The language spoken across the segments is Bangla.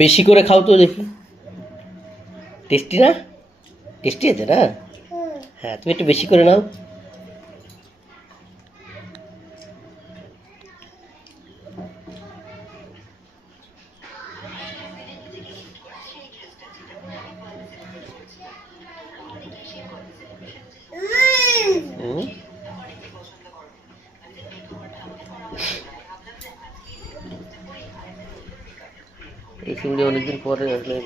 বেশি করে খাও তো দেখি। টেস্টি না? টেস্টি আছে না? হ্যাঁ, তুমি একটু বেশি করে নাও। এই চিংড়ি অনেকদিন পরে আসলে,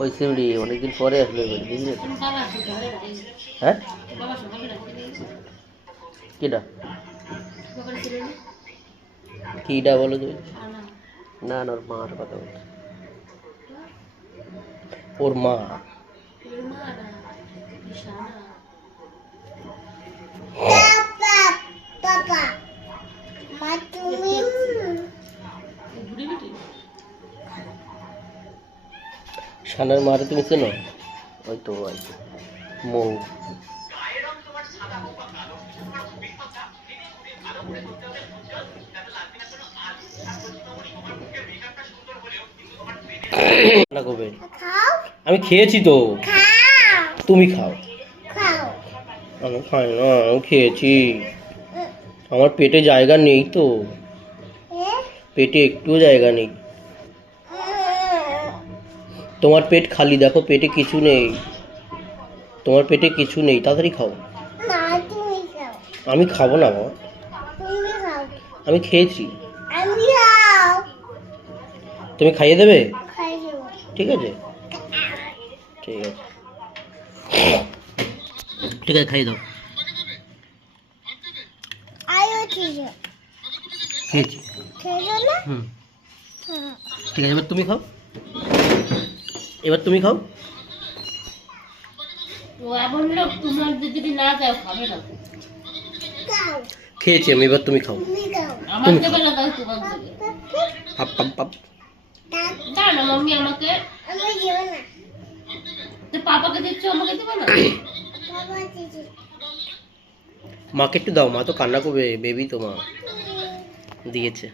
ওই চিংড়ি অনেকদিন পরে আসলে, বুঝলি? হ্যাঁ, কিটা কিটা বলো তুমি? না না, ওর মার কথা বলছি। ওর মা। শানার মারে তুমি চেনো? ওই তো মৌ। আমি খেয়েছি তো। তুমি খাও। আমি খাই না, আমি খেয়েছি। আমার পেটে জায়গা নেই তো, পেটে একটুও জায়গা নেই। তোমার পেট খালি, দেখো পেটে কিছু নেই। তোমার পেটে কিছু নেই, তাড়াতাড়ি খাও। আমি খাবো না বাবা, আমি খেয়েছি। তুমি খাইয়ে দেবে? ঠিক আছে, ঠিক আছে, ঠিক আছে, খাইয়ে দাও। খেয়েছি। হুম, ঠিক আছে, এবার তুমি খাও। এবার তুমি খাও। খেয়েছি আমি, এবার তুমি খাও। মাকে একটু দাও, মা তো কান্না করবে, বেবি তো মা দিয়েছে।